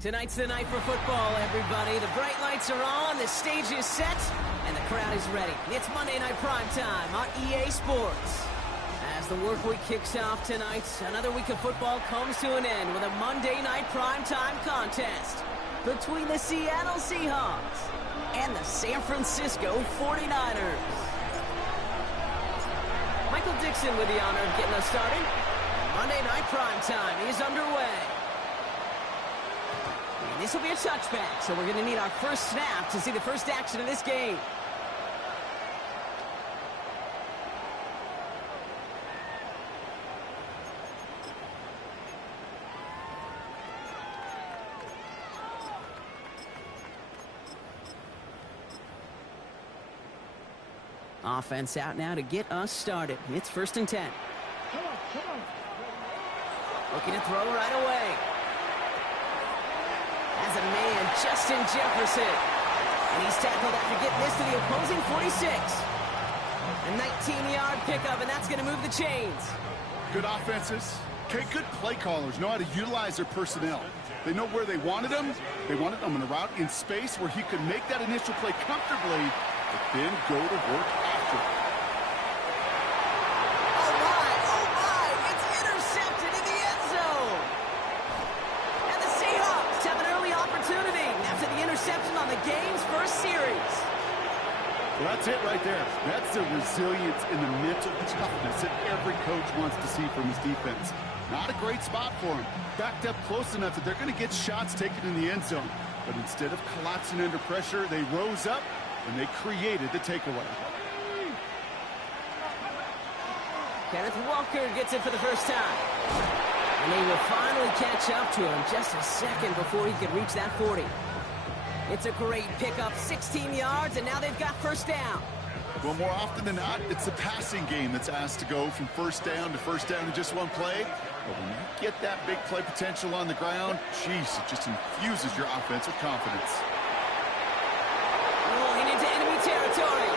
Tonight's the night for football, everybody. The bright lights are on, the stage is set, and the crowd is ready. It's Monday Night Prime Time on EA Sports. As the work week kicks off tonight, another week of football comes to an end with a Monday Night Prime Time contest between the Seattle Seahawks and the San Francisco 49ers. Michael Dixon with the honor of getting us started. Monday Night Prime Time is underway. And this will be a touchback, so we're going to need our first snap to see the first action of this game. Offense out now to get us started. It's 1st and 10. Looking to throw right away. As a man, Justin Jefferson. And he's tackled after getting this to the opposing 46. A 19-yard pickup, and that's going to move the chains. Good offenses. Okay, good play callers know how to utilize their personnel. They know where they wanted them. They wanted them in a route in space where he could make that initial play comfortably, but then go to work after. Oh my, it's intercepted in the end zone. And the Seahawks have an early opportunity after the interception on the game's first series. Well, that's it right there. That's the resilience and the mental toughness that every coach wants to see from his defense. Not a great spot for him. Backed up close enough that they're going to get shots taken in the end zone. But instead of collapsing under pressure, they rose up and they created the takeaway. Kenneth Walker gets it for the first time. And they will finally catch up to him just a second before he could reach that 40. It's a great pickup, 16 yards, and now they've got first down. Well, more often than not, it's the passing game that's asked to go from first down in just one play. But when you get that big play potential on the ground, geez, it just infuses your offense with confidence. Rolling into enemy territory.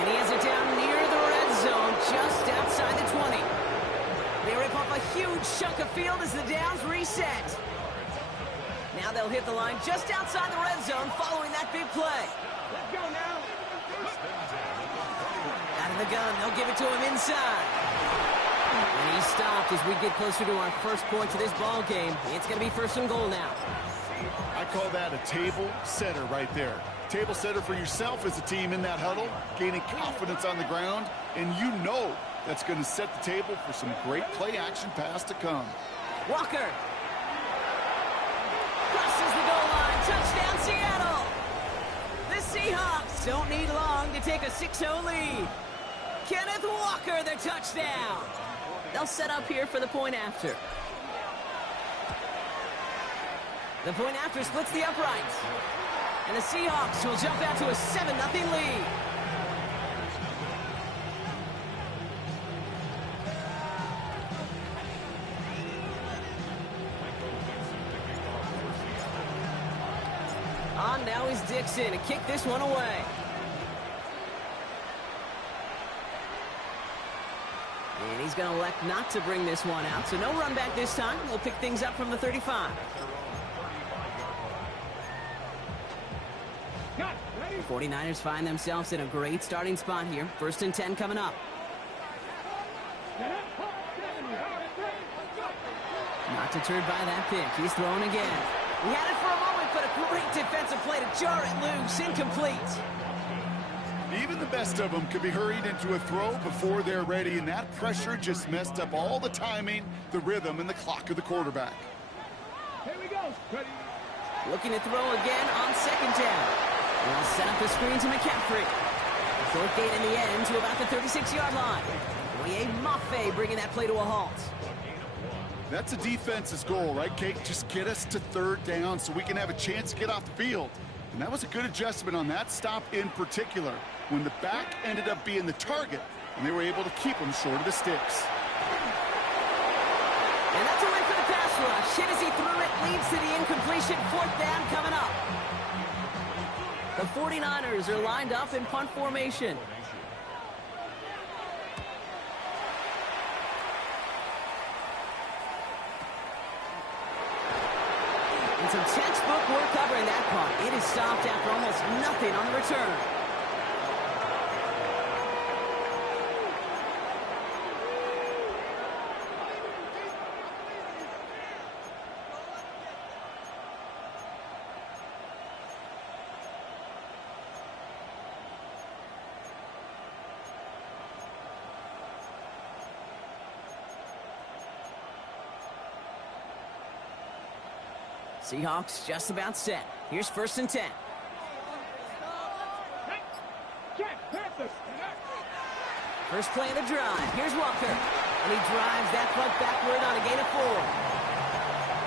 And he has it down near the red zone, just outside the 20. They rip off a huge chunk of field as the downs reset. Now they'll hit the line just outside the red zone following that big play. Let's go now. Out of the gun, they'll give it to him inside. And he stopped as we get closer to our first point to this ball game. It's going to be 1st and goal now. I call that a table setter right there. Table setter for yourself as a team in that huddle, gaining confidence on the ground, and you know that's going to set the table for some great play action pass to come. Walker. Crosses the goal line. Touchdown, Seattle. The Seahawks don't need long to take a 6-0 lead. Kenneth Walker, their touchdown. They'll set up here for the point after. The point after splits the uprights. And the Seahawks will jump out to a 7-0 lead. On now is Dixon to kick this one away. And he's going to elect not to bring this one out, so no run back this time. We'll pick things up from the 35. The 49ers find themselves in a great starting spot here. 1st and 10 coming up. Not deterred by that pick. He's throwing again. He had it for a moment, but a great defensive play to jar it loose. Incomplete. Even the best of them could be hurried into a throw before they're ready, and that pressure just messed up all the timing, the rhythm, and the clock of the quarterback. Here we go. Ready. Looking to throw again on 2nd down. They'll set up the screen to McCaffrey. Short gain in the end to about the 36-yard line. Oye Mafe bringing that play to a halt. That's a defense's goal, right, Kate? Just get us to 3rd down so we can have a chance to get off the field. And that was a good adjustment on that stop in particular, when the back ended up being the target, and they were able to keep him short of the sticks. And that's a win for the pass rush. Hit as he threw it, leads to the incompletion. 4th down coming up. The 49ers are lined up in punt formation. some textbook work covering that punt. It is stopped after almost nothing on the return. Seahawks just about set. Here's 1st and 10. First play of the drive. Here's Walker. And he drives that punt backward on a gain of 4.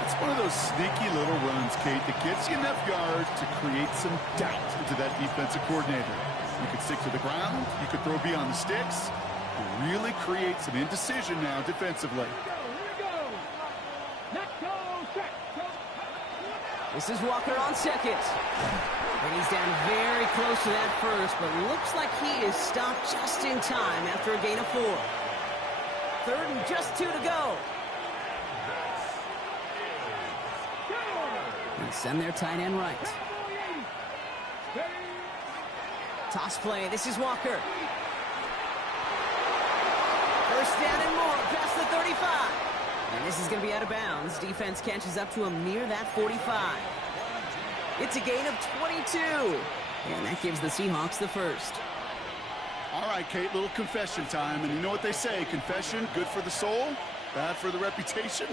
It's one of those sneaky little runs, Kate, that gets you enough yards to create some doubt into that defensive coordinator. You could stick to the ground. You could throw beyond the sticks. You really create some indecision now defensively. This is Walker on 2nd. And he's down very close to that first, but looks like he is stopped just in time after a gain of 4. 3rd and just 2 to go. And send their tight end right. Toss play. This is Walker. 1st down and more past the 35. And this is going to be out of bounds. Defense catches up to him near that 45. It's a gain of 22. And that gives the Seahawks the first. All right, Kate, little confession time. And you know what they say, confession, good for the soul, bad for the reputation.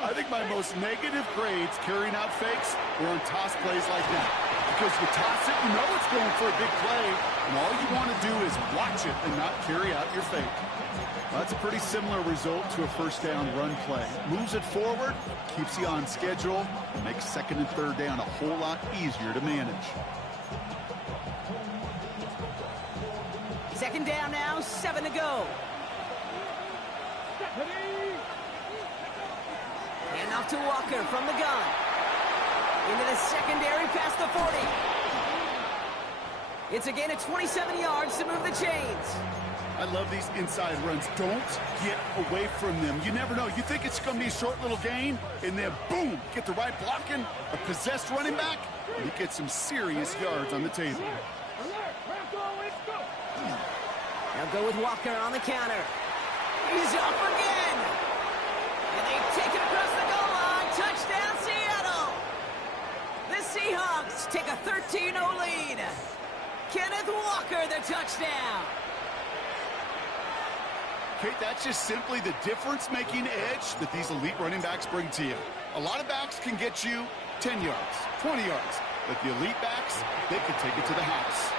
I think my most negative grades carrying out fakes were on toss plays like that. Because you toss it, you know it's going for a big play. And all you want to do is watch it and not carry out your fake. Well, that's a pretty similar result to a 1st down run play. Moves it forward, keeps you on schedule, and makes 2nd and 3rd down a whole lot easier to manage. 2nd down now, 7 to go. Hand off to Walker from the gun. Into the secondary past the 40. It's a gain of 27 yards to move the chains. I love these inside runs. Don't get away from them. You never know. You think it's going to be a short little gain, and then boom, get the right blocking, a possessed running back, and you get some serious yards on the table. Now go with Walker on the counter. He's up again. And they take it across the goal line. Touchdown, Seattle. The Seahawks take a 13-0 lead. Kenneth Walker, the touchdown. Kate, that's just simply the difference-making edge that these elite running backs bring to you. A lot of backs can get you 10 yards, 20 yards, but the elite backs, they can take it to the house.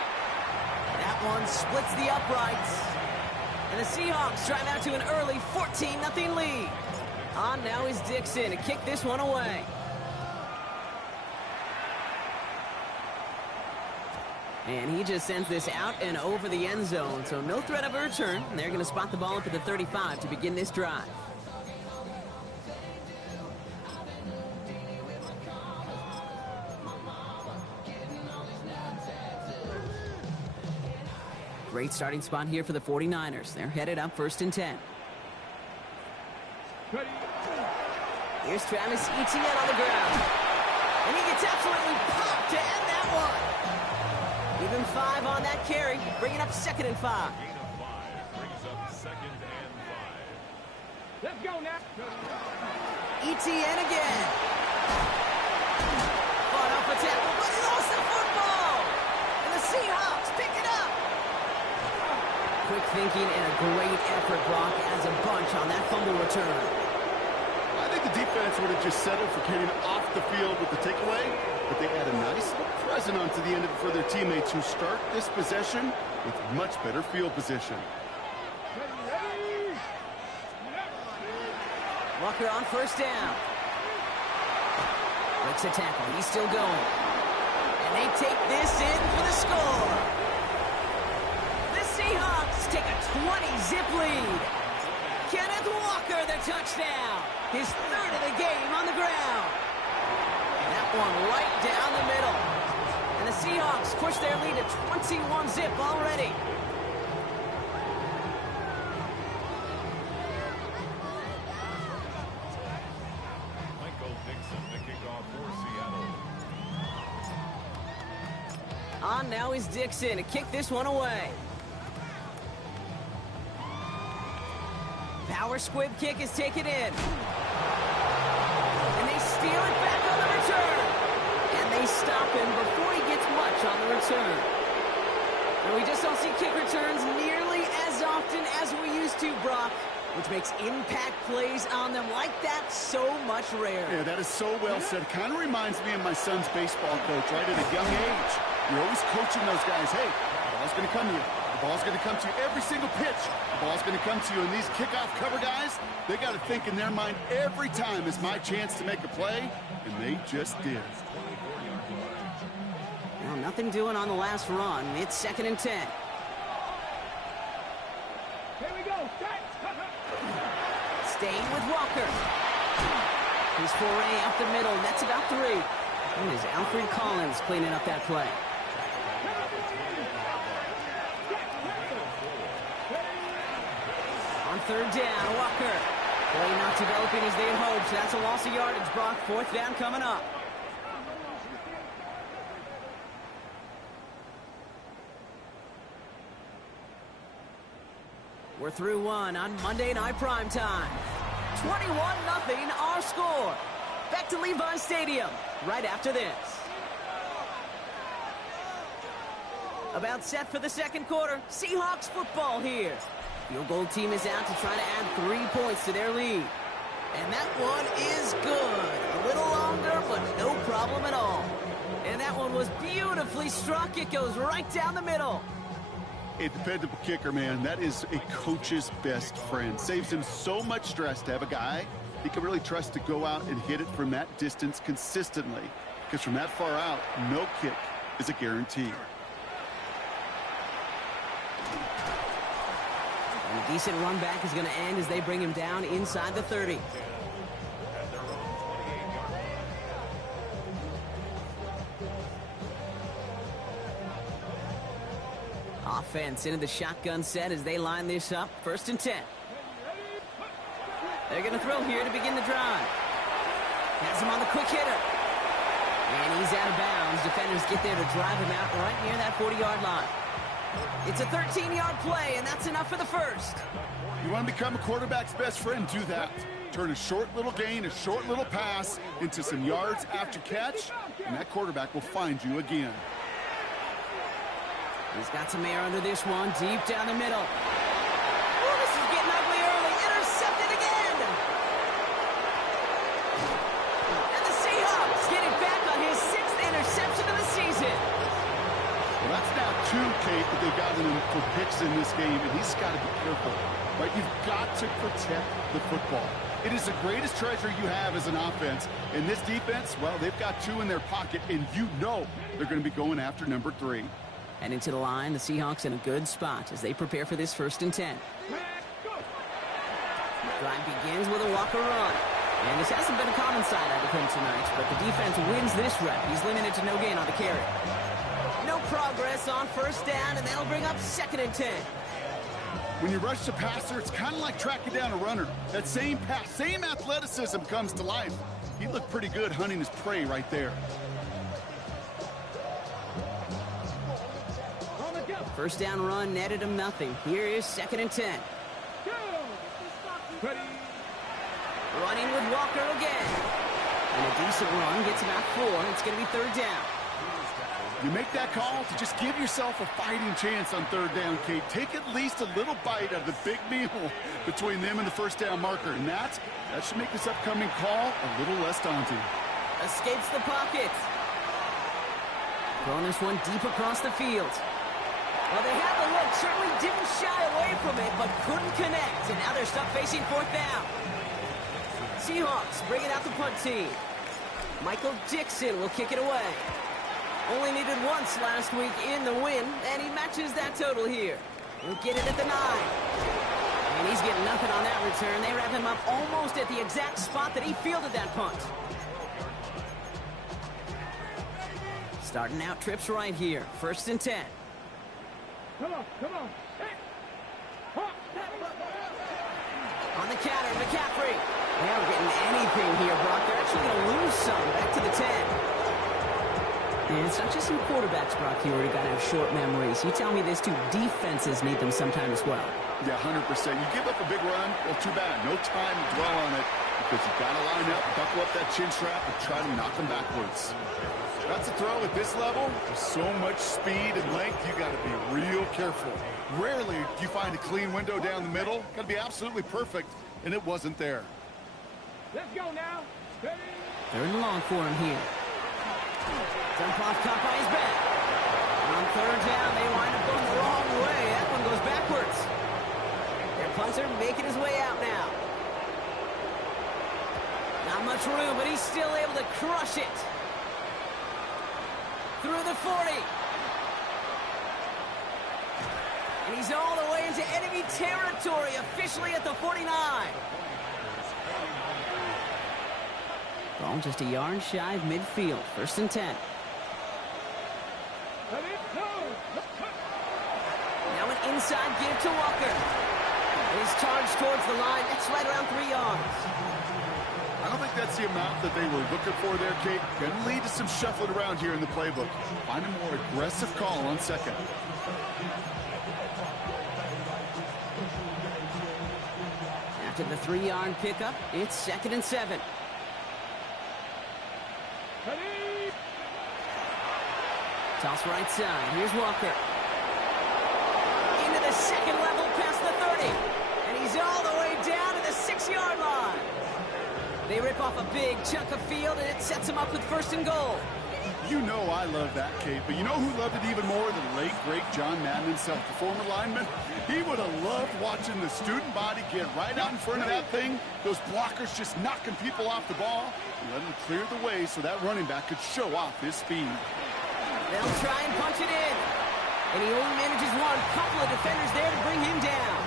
That one splits the uprights. And the Seahawks drive out to an early 14-0 lead. On now is Dixon to kick this one away. And he just sends this out and over the end zone, so no threat of a return. And they're going to spot the ball up at the 35 to begin this drive. Great starting spot here for the 49ers. They're headed up 1st and 10. Here's Travis Etienne on the ground. And he gets absolutely popped to end that one. Even 5 on that carry, bringing up 2nd and 5. Gain of 5 brings up 2nd and 5. Let's go now. Etienne again. Fought off a tackle, but he lost the football. And the Seahawks pick it up. Quick thinking and a great effort, Brock, as a bunch on that fumble return. I think the defense would have just settled for getting off the field with the takeaway, but they add a nice little present onto the end of it for their teammates who start this possession with much better field position. Walker on 1st down. Breaks a tackle. He's still going. And they take this in for the score. The Seahawks take a 20-zip lead. Kenneth Walker, the touchdown. His 3rd of the game on the ground. That one right down the middle. And the Seahawks push their lead to 21-zip already. Michael Dixon, the kickoff for Seattle. On now is Dixon to kick this one away. Power squib kick is taken in. And they steal it back on the return. And they stop him before he gets much on the return. And we just don't see kick returns nearly as often as we used to, Brock, which makes impact plays on them like that so much rarer. Yeah, that is so well said. Kind of reminds me of my son's baseball coach, right? At a young age, you're always coaching those guys. Hey, the ball's going to come to you. The ball's going to come to you every single pitch. The ball's going to come to you. And these kickoff cover guys, they got to think in their mind every time is my chance to make a play, and they just did. Well, nothing doing on the last run. It's 2nd and 10. Here we go. Staying with Walker. His foray up the middle. That's about 3. And is Alfred Collins cleaning up that play. On 3rd down, Walker. Play not developing as they had hoped. That's a loss of yardage, Brock. 4th down coming up. We're through 1 on Monday Night Primetime. 21-0 our score. Back to Levi Stadium right after this. About set for the 2nd quarter. Seahawks football here. Field goal team is out to try to add 3 points to their lead. And that one is good. A little longer, but no problem at all. And that one was beautifully struck. It goes right down the middle. A dependable kicker, man. That is a coach's best friend. Saves him so much stress to have a guy he can really trust to go out and hit it from that distance consistently. Because from that far out, no kick is a guarantee. And a decent run back is going to end as they bring him down inside the 30. Offense into the shotgun set as they line this up. 1st and 10. They're going to throw here to begin the drive. Has him on the quick hitter. And he's out of bounds. Defenders get there to drive him out right near that 40-yard line. It's a 13-yard play, and that's enough for the 1st. You want to become a quarterback's best friend, do that. Turn a short little gain, a short little pass into some yards after catch, and that quarterback will find you again. He's got some air under this one, deep down the middle. Ooh, this is getting ugly early. Intercepted again. And the Seahawks get it back on his 6th interception of the season. Well, that's now 2, Kate, that they've gotten him for picks in this game, and he's got to be careful. Right? You've got to protect the football. It is the greatest treasure you have as an offense. And this defense, well, they've got 2 in their pocket, and you know they're going to be going after number 3. And into the line, the Seahawks in a good spot as they prepare for this 1st and 10. Drive begins with a Walker run. And this hasn't been a common sight out of him tonight, but the defense wins this rep. He's limited to no gain on the carry. No progress on 1st down, and that'll bring up 2nd and 10. When you rush the passer, it's kind of like tracking down a runner. That same pass, same athleticism comes to life. He looked pretty good hunting his prey right there. 1st down run netted him nothing. Here is 2nd and 10. Running with Walker again. And a decent run gets about 4. It's going to be 3rd down. You make that call to just give yourself a fighting chance on 3rd down, Kate. Take at least a little bite of the big meal between them and the 1st down marker. And that should make this upcoming call a little less daunting. Escapes the pocket. Throwing this one deep across the field. Well, they had the look, certainly didn't shy away from it, but couldn't connect. And now they're stuck facing 4th down. Seahawks bring it out the punt team. Michael Dixon will kick it away. Only needed once last week in the win, and he matches that total here. He'll get it at the 9. And he's getting nothing on that return. They wrap him up almost at the exact spot that he fielded that punt. Starting out trips right here. 1st and 10. Come on. Hey. On the counter, McCaffrey. They aren't getting anything here, Brock. They're actually going to lose some. Back to the 10. And it's not just some quarterbacks, Brock, here who got to have short memories. You tell me this too, defenses need them sometime as well. Yeah, 100%. You give up a big run, well, too bad. No time to dwell on it because you've got to line up, buckle up that chin strap, and try to knock them backwards. That's a throw at this level. There's so much speed and length, you got to be real careful. Rarely do you find a clean window down the middle. Got to be absolutely perfect, and it wasn't there. Let's go now. Ready? Third and long for him here. Dump off caught by his back. On third down, they wind up going the wrong way. That one goes backwards. Their punter making his way out now. Not much room, but he's still able to crush it. Through the 40. And he's all the way into enemy territory, officially at the 49. Ball just a yard shy of midfield. First and 10. Ready? Go. Now an inside give to Walker. His charge towards the line. That's right around 3 yards. I don't think that's the amount that they were looking for there, Kate. Going to lead to some shuffling around here in the playbook. Find a more aggressive call on second. After the 3-yard pickup, it's 2nd and 7. Ready? Toss right side. Here's Walker. Into the second level past the 30. And he's all the way down to the 6-yard line. They rip off a big chunk of field, and it sets them up with 1st and goal. You know I love that, Kate, but you know who loved it even more? The late, great John Madden himself, the former lineman. He would have loved watching the student body get right out in front of that thing, those blockers just knocking people off the ball, and letting them clear the way so that running back could show off his speed. They'll try and punch it in. And he only manages one. Couple of defenders there to bring him down.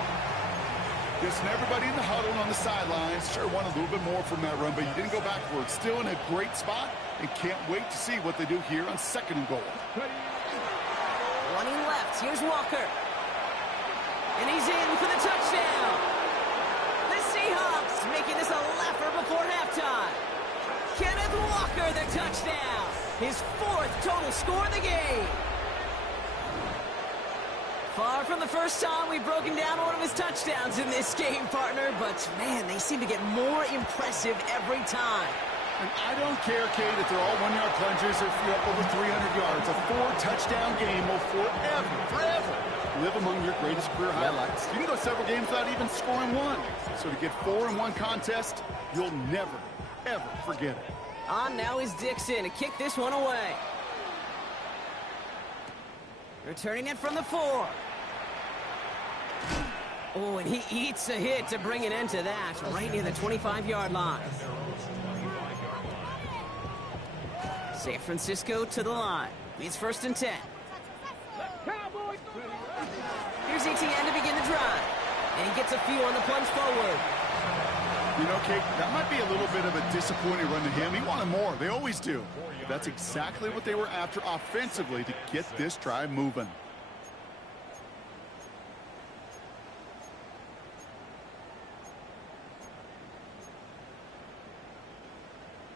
Just everybody in the huddle on the sidelines. Sure wanted a little bit more from that run, but you didn't go backwards. Still in a great spot, and can't wait to see what they do here on 2nd and goal. Running left. Here's Walker. And he's in for the touchdown. The Seahawks making this a laugher before halftime. Kenneth Walker, the touchdown. His 4th total score of the game. Far from the first time we've broken down one of his touchdowns in this game, partner, but man, they seem to get more impressive every time. And I don't care, Kate, if they're all 1-yard plungers or if you're up over 300 yards. A 4-touchdown game will forever live among your greatest career highlights. You can go several games without even scoring one. So to get 4 in one contest, you'll never, ever forget it. On now is Dixon to kick this one away. Returning it from the 4. Oh, and he eats a hit to bring an end to that, right near the 25-yard line. San Francisco to the line. It's 1st and 10. Cowboys. Here's ETN to begin the drive. And he gets a few on the plunge forward. You know, Kate, that might be a little bit of a disappointing run to him. He wanted more. They always do. That's exactly what they were after offensively to get this drive moving.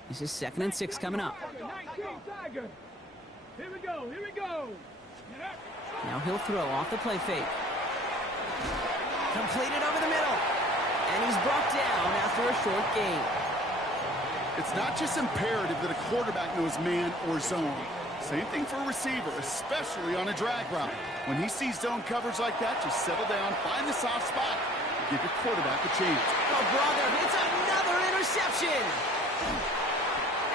This is 2nd and 6 coming up. 19 Tiger. Here we go. Here we go. Now he'll throw off the play fake. Completed over the middle. And he's brought down after a short gain. It's not just imperative that a quarterback knows man or zone. Same thing for a receiver, especially on a drag route. When he sees zone coverage like that, just settle down, find the soft spot, and give your quarterback a chance. Oh, brother, it's another interception.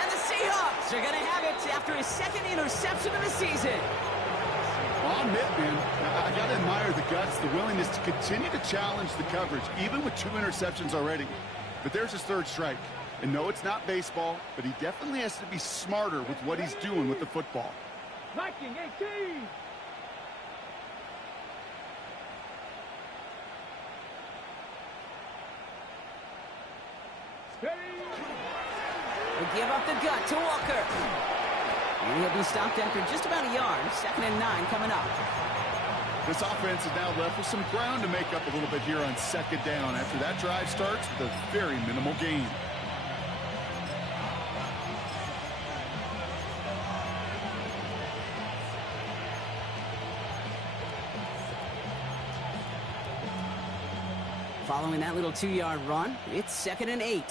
And the Seahawks are going to have it after his 2nd interception of the season. Well, I'll admit, man, I got to admire the guts, the willingness to continue to challenge the coverage, even with 2 interceptions already. But there's his 3rd strike. And no, it's not baseball, but he definitely has to be smarter with what he's doing with the football. Viking 18. Steady. They give up the gut to Walker. And he'll be stopped after just about a yard. 2nd and 9 coming up. This offense is now left with some ground to make up a little bit here on 2nd down after that drive starts with a very minimal gain. Following that little 2-yard run, it's 2nd and 8.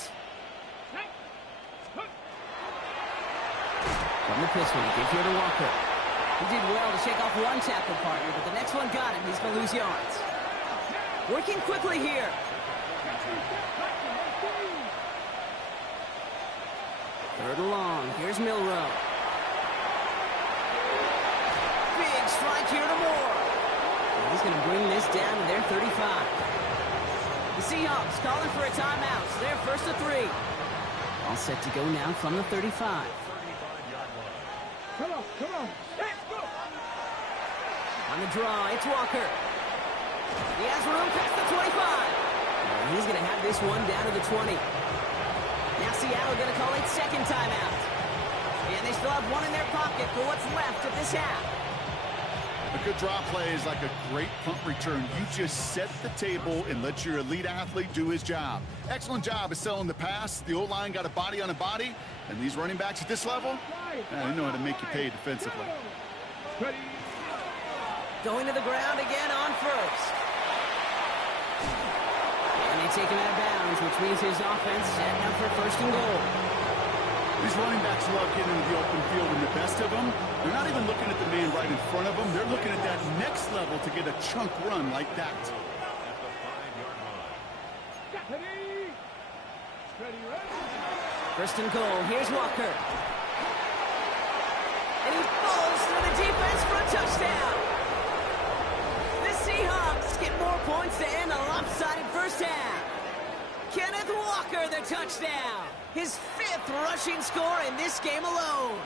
From the pistol, he gives here to Walker. He did well to shake off one tackle partner, but the next one got him. He's going to lose yards. Working quickly here. 3rd and long. Here's Milrow. Big strike here to Moore. And he's going to bring this down to their 35. The Seahawks calling for a timeout. So they're 1st and 3. All set to go now from the 35. Come on, come on. Let's go. On the draw, it's Walker. He has room past the 25. And he's going to have this one down to the 20. Now Seattle going to call it 2nd timeout. And they still have one in their pocket for what's left of this half. A good draw play is like a great punt return. You just set the table and let your elite athlete do his job. Excellent job of selling the pass. The O-line got a body on a body. And these running backs at this level, they know how to make you pay defensively. Going to the ground again on 1st. And they take him out of bounds, which means his offense setting up for 1st and goal. These running backs love getting into the open field, and the best of them, they're not even looking at the man right in front of them. They're looking at that next level to get a chunk run like that. At the 5-yard line. Ready, ready. 1st and goal. Here's Walker. And he falls through the defense for a touchdown. The Seahawks get more points to end a lopsided first half. Kenneth Walker, the touchdown. His 5th rushing score in this game alone.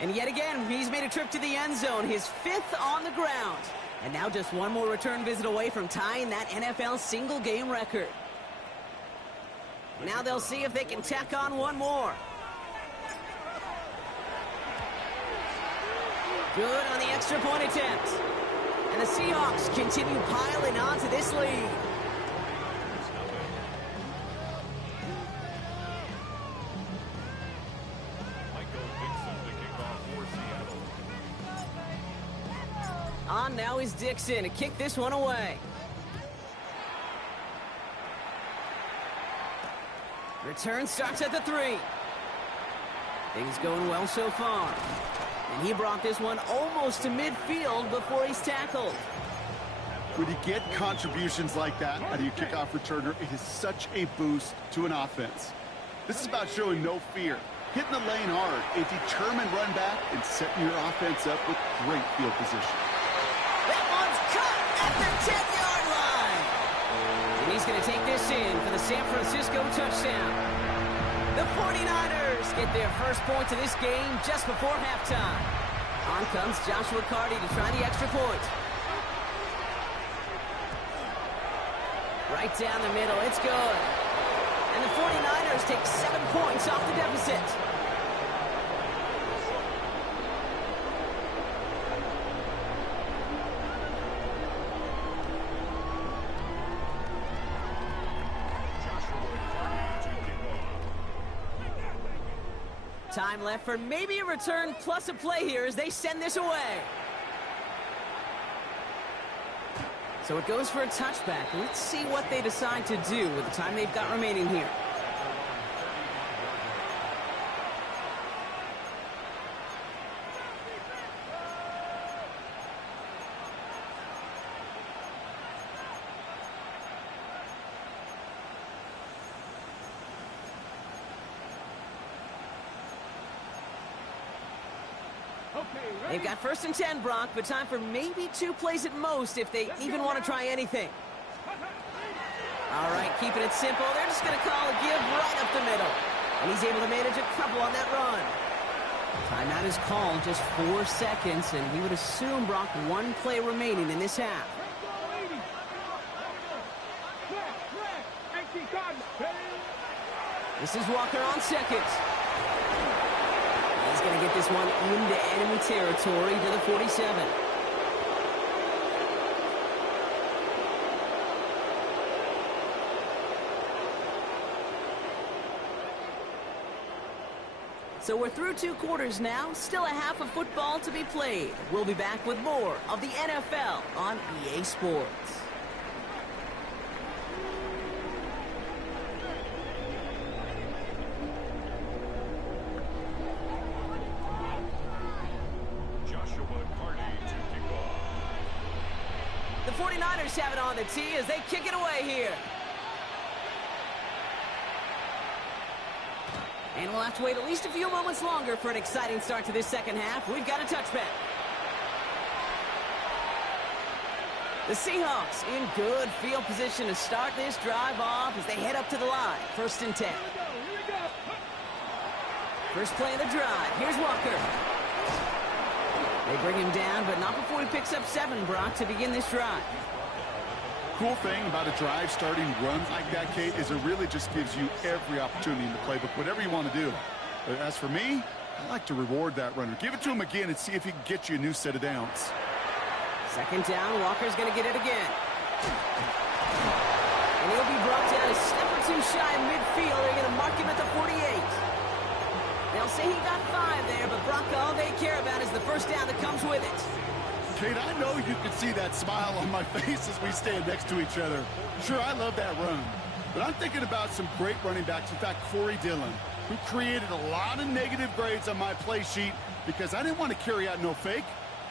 And yet again, he's made a trip to the end zone, his 5th on the ground. And now just one more return visit away from tying that NFL single-game record. Now they'll see if they can tack on one more. Good on the extra point attempt. And the Seahawks continue piling on to this lead. On now is Dixon to kick this one away. Return starts at the 3. Things going well so far. And he brought this one almost to midfield before he's tackled. When you get contributions like that out of your kickoff returner, it is such a boost to an offense. This is about showing no fear, hitting the lane hard, a determined run back, and setting your offense up with great field position. That one's cut at the 10-yard line. And he's going to take this in for the San Francisco touchdown. The 49ers get their first points of this game just before halftime. On comes Joshua Carty to try the extra point. Right down the middle, it's good. And the 49ers take 7 points off the deficit. Time left for maybe a return plus a play here as they send this away. So it goes for a touchback. Let's see what they decide to do with the time they've got remaining here. They've got 1st and 10, Brock, but time for maybe 2 plays at most if they even want to try anything. All right, keeping it simple. They're just going to call a give right up the middle. And he's able to manage a couple on that run. Timeout is called, just 4 seconds, and we would assume, Brock, 1 play remaining in this half. This is Walker on 2nd. He's going to get this one into enemy territory to the 47. So we're through 2 quarters now, still a half of football to be played. We'll be back with more of the NFL on EA Sports. the 49ers have it on the tee as they kick it away here. And we'll have to wait at least a few moments longer for an exciting start to this second half. We've got a touchback. The Seahawks in good field position to start this drive off as they head up to the line. 1st and 10. First play of the drive. Here's Walker. They bring him down, but not before he picks up 7, Brock, to begin this drive. Cool thing about a drive starting runs like that, Kate, is it really just gives you every opportunity in the playbook, whatever you want to do. But as for me, I like to reward that runner. Give it to him again and see if he can get you a new set of downs. 2nd down, Walker's going to get it again. And he'll be brought down a step or 2 shy of midfield. They're going to mark him at the 48. They'll say he got 5 there, but Brock, all they care about is the first down that comes with it. Kate, I know you can see that smile on my face as we stand next to each other. Sure, I love that run. But I'm thinking about some great running backs. In fact, Corey Dillon, who created a lot of negative grades on my play sheet because I didn't want to carry out no fake.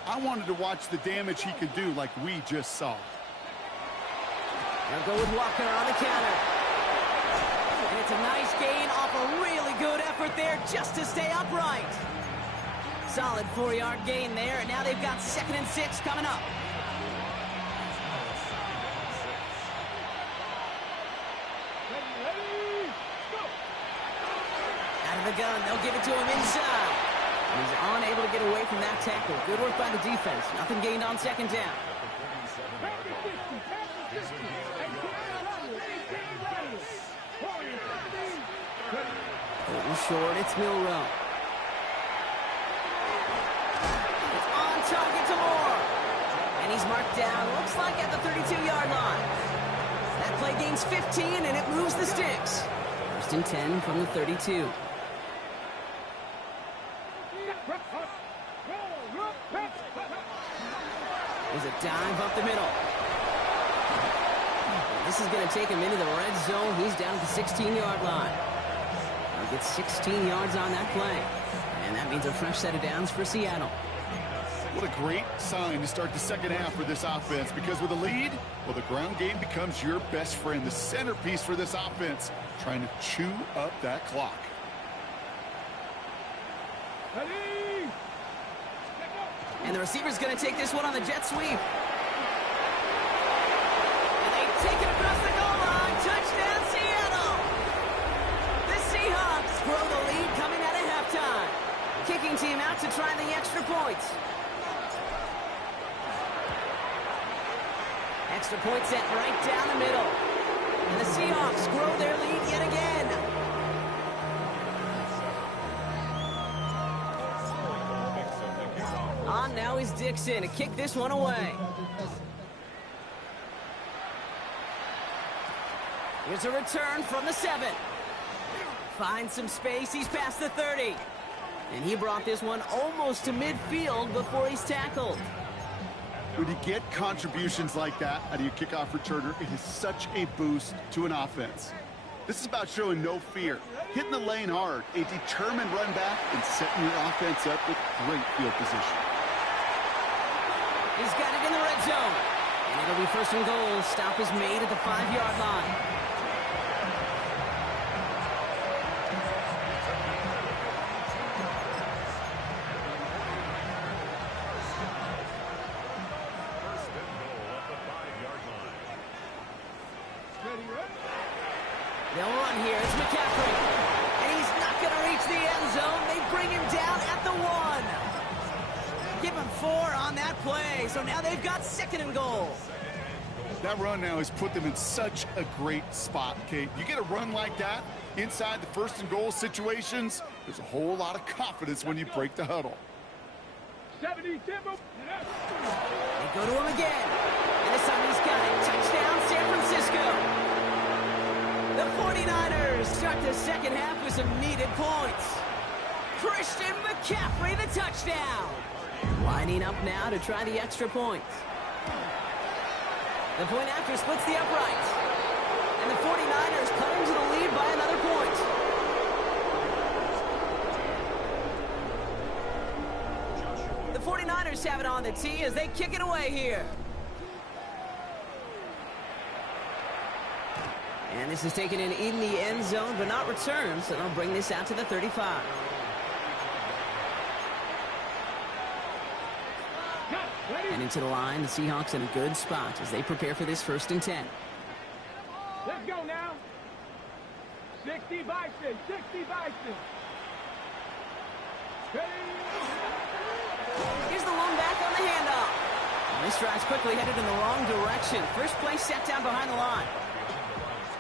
I wanted to watch the damage he could do like we just saw. They'll go with Walker on the counter. And it's a nice gain off a really good effort there just to stay upright. Solid 4-yard gain there, and now they've got 2nd and 6 coming up. Out of the gun, they'll give it to him inside. He's unable to get away from that tackle. Good work by the defense. Nothing gained on 2nd down. Little short, it's Milrow. It's on target to Moore. And he's marked down, looks like at the 32-yard line. That play gains 15, and it moves the sticks. 1st and 10 from the 32. There's a dive up the middle. This is going to take him into the red zone. He's down at the 16-yard line. He'll get 16 yards on that play. And that means a fresh set of downs for Seattle. What a great sign to start the second half for this offense, because with a lead, well, the ground game becomes your best friend, the centerpiece for this offense, trying to chew up that clock. And the receiver's going to take this one on the jet sweep. And they take it across the goal line. Touchdown, Seattle! The Seahawks grow the lead coming out of halftime. Kicking team out to try the extra points. Extra point set right down the middle. And the Seahawks grow their lead yet again. On now is Dixon to kick this one away. Here's a return from the 7. Finds some space. He's past the 30. And he brought this one almost to midfield before he's tackled. When you get contributions like that out of your kickoff returner, it is such a boost to an offense. This is about showing no fear, hitting the lane hard, a determined run back, and setting your offense up with great field position. He's got it in the red zone. And it'll be 1st and goal. Stop is made at the 5-yard line. They'll run here. It's McCaffrey. And he's not going to reach the end zone. They bring him down at the 1. Give him 4 on that play. So now they've got 2nd and goal. That run now has put them in such a great spot, Kate. You get a run like that inside the 1st and goal situations, there's a whole lot of confidence when you break the huddle. 70 tempo. They go to him again. And this time he's got it. Touchdown, San Francisco. The 49ers start the second half with some needed points. Christian McCaffrey, the touchdown. Lining up now to try the extra point. The point after splits the uprights. And the 49ers cut into the lead by another point. The 49ers have it on the tee as they kick it away here. And this is taken in the end zone, but not returned, so they'll bring this out to the 35. And into the line, the Seahawks in a good spot as they prepare for this 1st and 10. Let's go now. 60 Bison, 60 Bison. Here's the one back on the handoff. And this drive's quickly headed in the wrong direction. First play set down behind the line.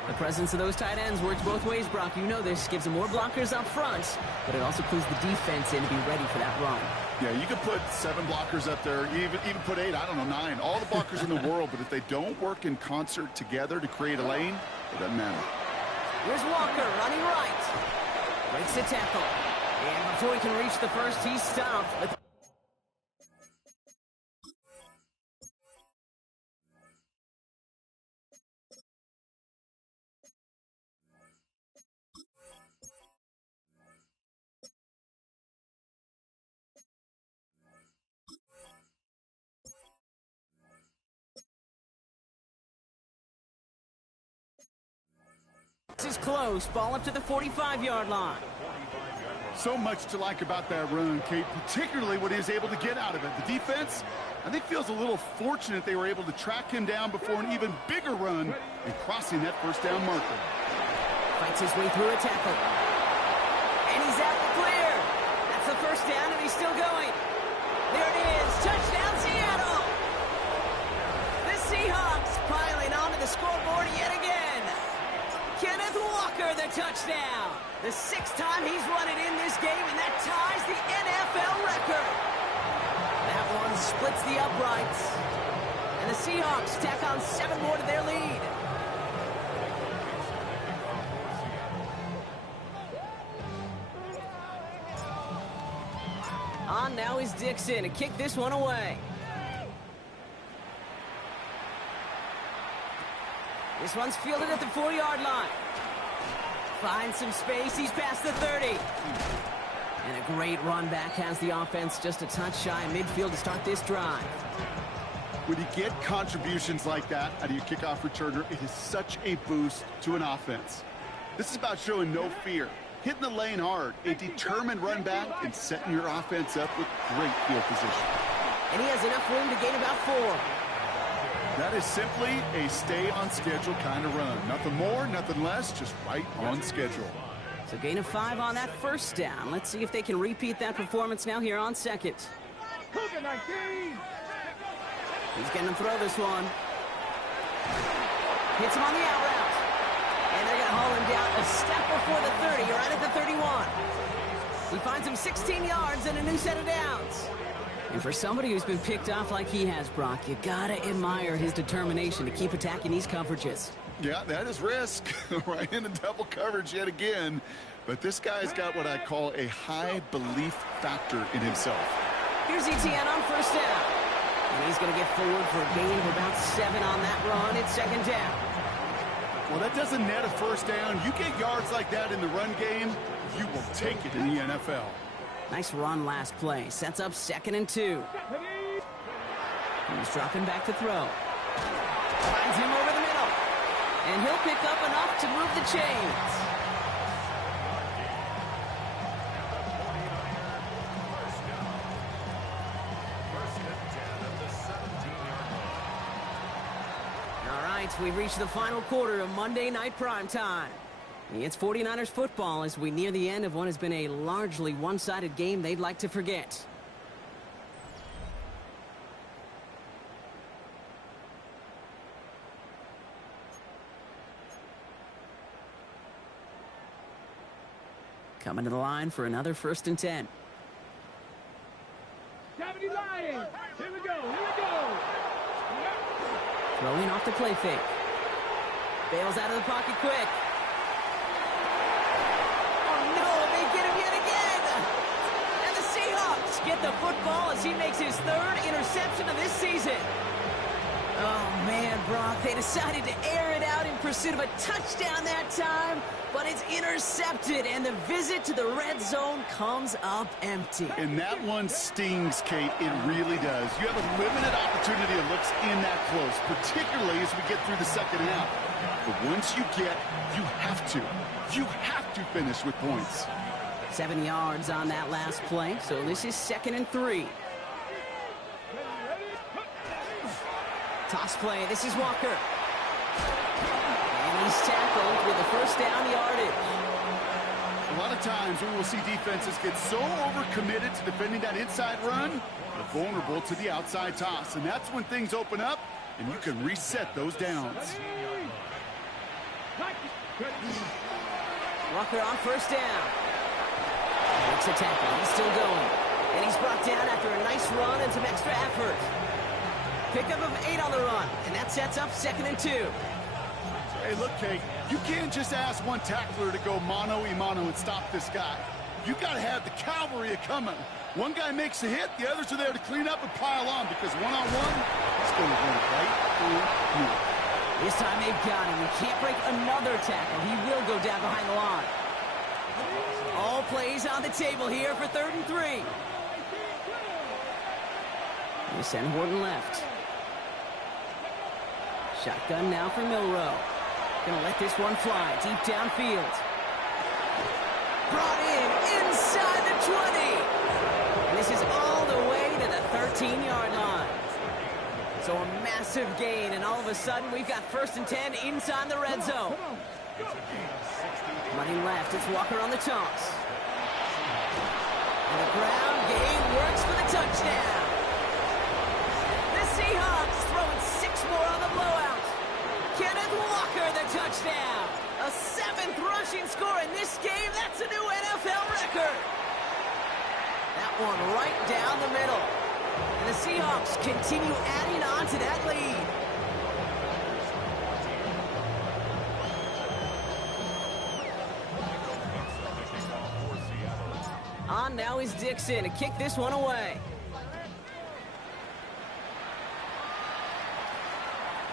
The presence of those tight ends works both ways, Brock. You know this. Gives them more blockers up front, but it also clues the defense in to be ready for that run. Yeah, you can put 7 blockers up there, even put 8, I don't know, 9. All the blockers in the world, but if they don't work in concert together to create a lane, it doesn't matter. Here's Walker running right. Breaks the tackle. And before he can reach the first, he's stopped. This is close. Ball up to the 45-yard line. So much to like about that run, Kate, particularly what he was able to get out of it. The defense, I think, feels a little fortunate they were able to track him down before an even bigger run and crossing that 1st down marker. Fights his way through a tackle. And he's out the clear. That's the 1st down, and he's still going. There it is. Touchdown, Seattle. The Seahawks piling onto the scoreboard yet again. Kenneth Walker, the touchdown. The 6th time he's run it in this game, and that ties the NFL record. That one splits the uprights. And the Seahawks tack on 7 more to their lead. On now is Dixon to kick this one away. This one's fielded at the 4-yard line. Finds some space. He's past the 30. And a great run back has the offense just a touch shy of midfield to start this drive. When you get contributions like that out of your kickoff returner, it is such a boost to an offense. This is about showing no fear, hitting the lane hard, a determined run back, and setting your offense up with great field position. And he has enough room to gain about 4. That is simply a stay-on-schedule kind of run. Nothing more, nothing less, just right on schedule. So gain of 5 on that 1st down. Let's see if they can repeat that performance now here on 2nd. He's going to throw this one. Hits him on the out route. And they're going to haul him down a step before the 30, right at the 31. He finds him 16 yards and a new set of downs. And for somebody who's been picked off like he has, Brock, you gotta admire his determination to keep attacking these coverages. Yeah, that is risk. Right in the double coverage yet again. But this guy's got what I call a high belief factor in himself. Here's ETN on 1st down. And he's gonna get forward for a gain of about 7 on that run. It's 2nd down. Well, that doesn't net a 1st down. You get yards like that in the run game, you will take it in the NFL. Nice run last play. Sets up 2nd and 2. He's dropping back to throw. Finds him over the middle. And he'll pick up enough to move the chains. All right, we've reached the final quarter of Monday Night Primetime. It's 49ers football as we near the end of what has been a largely one-sided game they'd like to forget. Coming to the line for another 1st and 10. Deputy Lions, here we go, here we go. Throwing off the play fake. Bails out of the pocket quick. Get the football as he makes his 3rd interception of this season. Oh, man, Brock, they decided to air it out in pursuit of a touchdown that time, but it's intercepted, and the visit to the red zone comes up empty. And that one stings, Kate. It really does. You have a limited opportunity of looks in that close, particularly as we get through the 2nd half. But once you have to finish with points. 7 yards on that last play, so this is 2nd and 3. Toss play, this is Walker. And he's tackled with the first down yardage. A lot of times we will see defenses get so overcommitted to defending that inside run, they're vulnerable to the outside toss. And that's when things open up, and you can reset those downs. Walker on first down. Makes a tackle. He's still going. And he's brought down after a nice run and some extra effort. Pickup of 8 on the run, and that sets up 2nd and 2. Hey, look, Kate, you can't just ask one tackler to go mano-a-mano and stop this guy. You got to have the cavalry coming. One guy makes a hit, the others are there to clean up and pile on, because one-on-one, it's going to run right through you. This time they've got him. He can't break another tackle. He will go down behind the line. All plays on the table here for 3rd and 3. They send Horton left. Shotgun now for Milrow. Gonna let this one fly deep downfield. Brought in inside the 20. And this is all the way to the 13-yard line. So a massive gain, and all of a sudden we've got 1st and 10 inside the red zone. Running left, it's Walker on the toss. And the ground game works for the touchdown. The Seahawks throwing 6 more on the blowout. Kenneth Walker, the touchdown. A 7th rushing score in this game. That's a new NFL record. That one right down the middle. And the Seahawks continue adding on to that lead. On now is Dixon to kick this one away.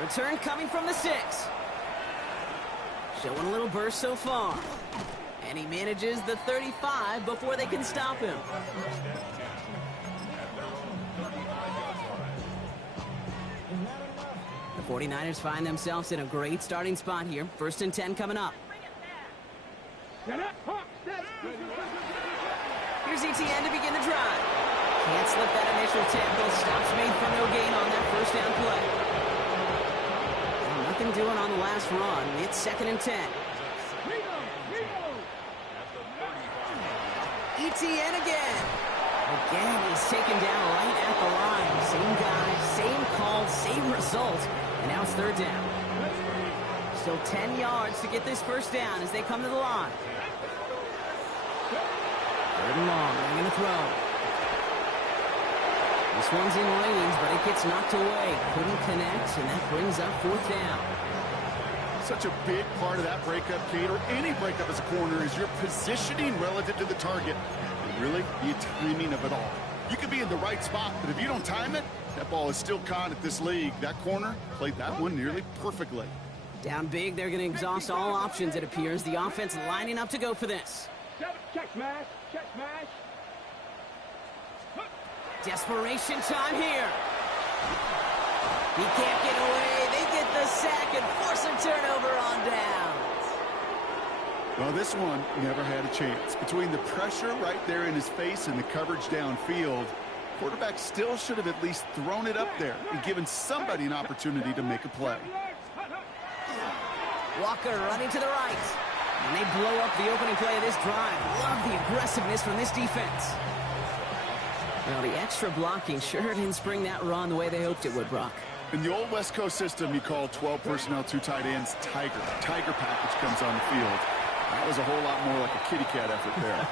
Return coming from the 6. Showing a little burst so far. And he manages the 35 before they can stop him. The 49ers find themselves in a great starting spot here. 1st and 10 coming up. Here's ETN to begin the drive. Can't slip that initial tackle. Stops made for no gain on that first down play. Nothing doing on the last run. It's 2nd and 10. ETN again. Again, he's taken down right at the line. Same guy, same call, same result. And now it's 3rd down. Still 10 yards to get this first down as they come to the line. 3rd and long, they're going to throw. This one's in range, but it gets knocked away. Couldn't connect, and that brings up 4th down. Such a big part of that breakup, Kate, or any breakup as a corner, is your positioning relative to the target. And really, the timing of it all. You could be in the right spot, but if you don't time it, that ball is still caught at this league. That corner played that one nearly perfectly. Down big, they're going to exhaust all options, it appears. The offense lining up to go for this. Check smash. Check smash. Desperation time here. He can't get away. They get the sack and force a turnover on downs. Well, this one never had a chance. Between the pressure right there in his face and the coverage downfield, quarterback still should have at least thrown it up there and given somebody an opportunity to make a play. Walker running to the right. And they blow up the opening play of this drive. Love the aggressiveness from this defense. Well, the extra blocking sure didn't spring that run the way they hoped it would, Brock. In the old West Coast system, you call 12 personnel, 2 tight ends, Tiger. Tiger package comes on the field. That was a whole lot more like a kitty cat effort there.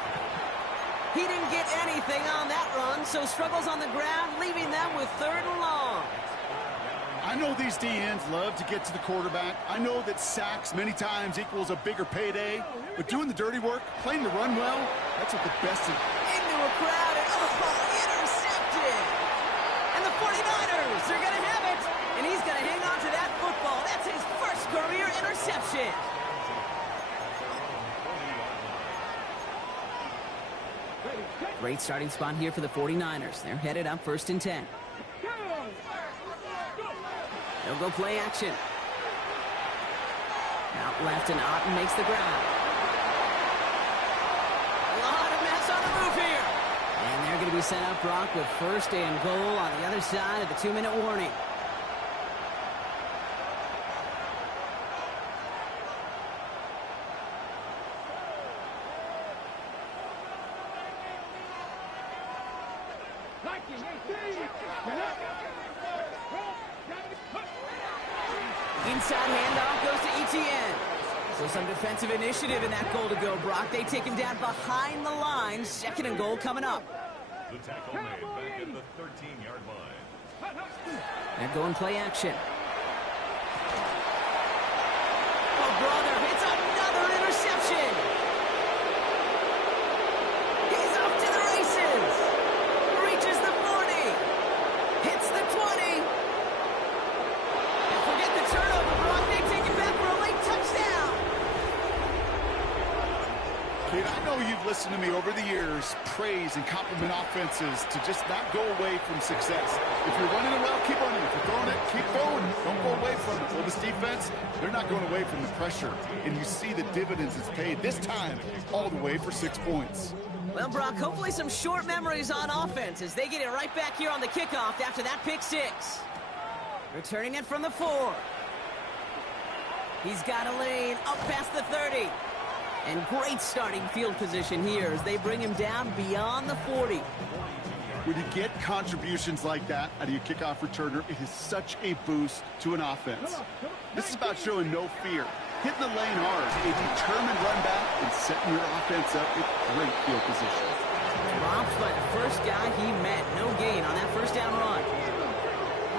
He didn't get anything on that run, so struggles on the ground, leaving them with 3rd and long. I know these DNs love to get to the quarterback. I know that sacks many times equals a bigger payday, but doing the dirty work, playing the run well, that's what the best of... Into a crowd, and intercepted! And the 49ers, they're going to have it! And he's going to hang on to that football. That's his first career interception. Great starting spot here for the 49ers. They're headed up 1st and 10. They'll go play action. Out left, and Otten makes the grab. A lot of mess on the move here. And they're going to be set up, Brock, with first and goal on the other side of the 2-minute warning. Inside handoff goes to Etienne. So some defensive initiative in that goal to go, Brock. They take him down behind the line. Second and goal coming up. The tackle made back at the 13-yard line. And go and play action. Oh, brother, it's another interception. He's off to the races. Reaches the 40. Hits the 20. And forget the turnover, Brock. They take it back for a late touchdown. Kate, I know you've listened to me over the years praise and compliment offenses to just not go away from success. If you're running it well, keep running. If you're throwing it, keep throwing. Don't go away from it. Well, this defense, they're not going away from the pressure. And you see the dividends it's paid this time all the way for 6 points. Well, Brock, hopefully some short memories on offense as they get it right back here on the kickoff after that pick 6. Returning it from the 4. He's got a lane up past the 30. And great starting field position here as they bring him down beyond the 40. When you get contributions like that out of your kickoff returner, it is such a boost to an offense. This is about showing no fear, hitting the lane hard, a determined run back, and setting your offense up with great field position. Dropped by the first guy he met. No gain on that first down run.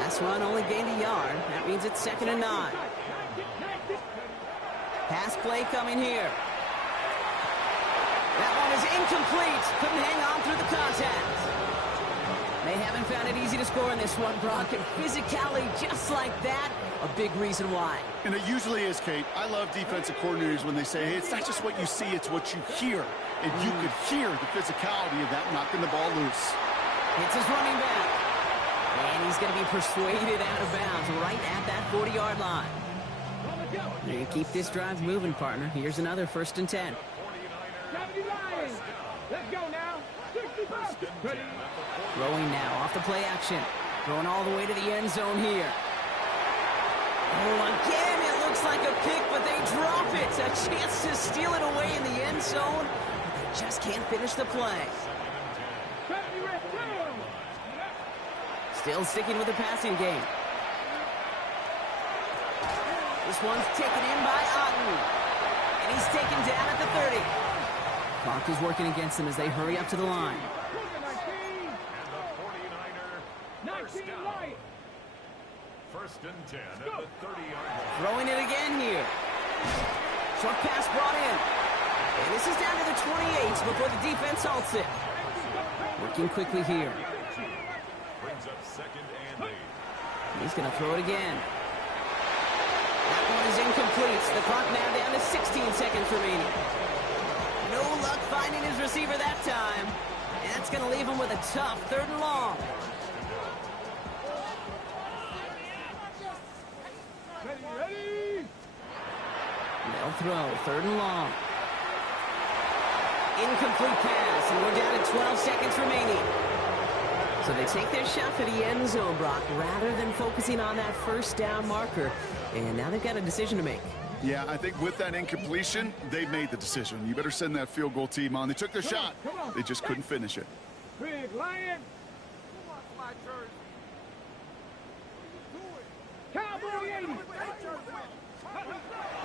Last run only gained a yard. That means it's 2nd and 9. Pass play coming here. That one is incomplete. Couldn't hang on through the contact. They haven't found it easy to score in this one, Brock. And physicality just like that, a big reason why. And it usually is, Kate. I love defensive coordinators when they say, hey, it's not just what you see, it's what you hear. And you could hear the physicality of that knocking the ball loose. It's his running back. And he's going to be persuaded out of bounds right at that 40-yard line. You keep this drive moving, partner. Here's another 1st and 10. Let's go now. 65. Throwing now off the play action. Throwing all the way to the end zone here. Oh, again, it looks like a pick, but they drop it. A chance to steal it away in the end zone, but they just can't finish the play. Still sticking with the passing game. This one's taken in by Otten. And he's taken down at the 30. Clock is working against them as they hurry up to the line. And the 49er, first down. 1st and 10 at the 30-yard line. Throwing it again here. Short pass brought in. And this is down to the 28 before the defense halts it. Working quickly here. Brings up 2nd and 8. He's going to throw it again. That one is incomplete. The clock now down to 16 seconds remaining. No luck finding his receiver that time. And that's going to leave him with a tough 3rd and long. Ready? They'll throw 3rd and long. Incomplete pass, and we're down to 12 seconds remaining. So they take their shot for the end zone, Brock, rather than focusing on that 1st down marker. And now they've got a decision to make. Yeah, I think with that incompletion, they made the decision. You better send that field goal team on. They took their shot. They just couldn't finish it. Big Lion. Cowboy 80.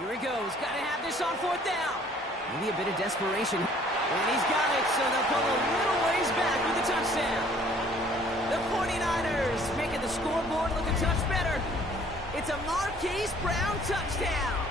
Here he goes. Got to have this on 4th down. Maybe a bit of desperation. And he's got it, so they'll pull a little ways back with the touchdown. The 49ers making the scoreboard look a touch better. It's a Marquise Brown touchdown.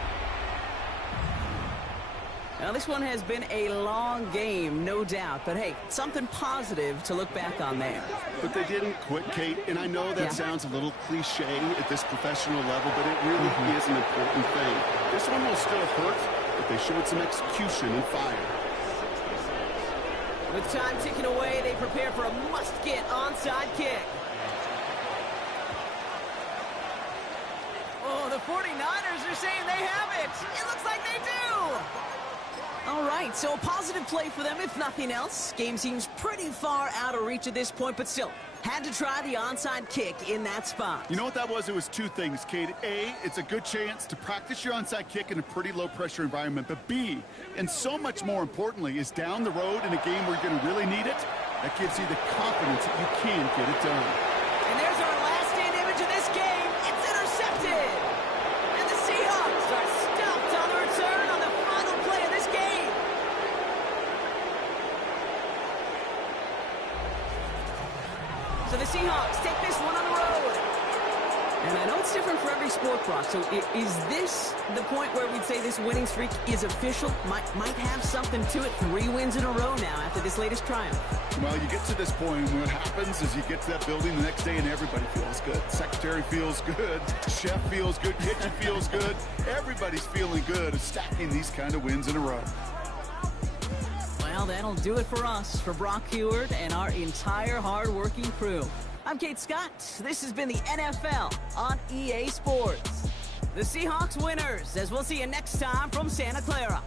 Now, this one has been a long game, no doubt. But, hey, something positive to look back on there. But they didn't quit, Kate. And I know that sounds a little cliche at this professional level, but it really is an important thing. This one will still hurt, but they showed some execution and fire. With time ticking away, they prepare for a must-get onside kick. Oh, the 49ers are saying they have it. It looks like they do. All right, so a positive play for them, if nothing else. Game seems pretty far out of reach at this point, but still, had to try the onside kick in that spot. You know what that was? It was two things, Kate. A, it's a good chance to practice your onside kick in a pretty low-pressure environment. But B, and so much more importantly, is down the road in a game where you're going to really need it, that gives you the confidence that you can get it done. And there's our last stand image of this game. It's intercepted. And the Seahawks are stopped on the return on the final play of this game. So the Seahawks take this one on the road. And I know it's different for every sport, Brock. So is this the point where we'd say this winning streak is official? Might have something to it. 3 wins in a row now after this latest triumph. Well, you get to this point, and what happens is you get to that building the next day and everybody feels good. Secretary feels good, chef feels good, kitchen feels good. Everybody's feeling good of stacking these kind of wins in a row. Well, that'll do it for us, for Brock Heward and our entire hard-working crew. I'm Kate Scott. This has been the NFL on EA Sports. The Seahawks winners, as we'll see you next time from Santa Clara.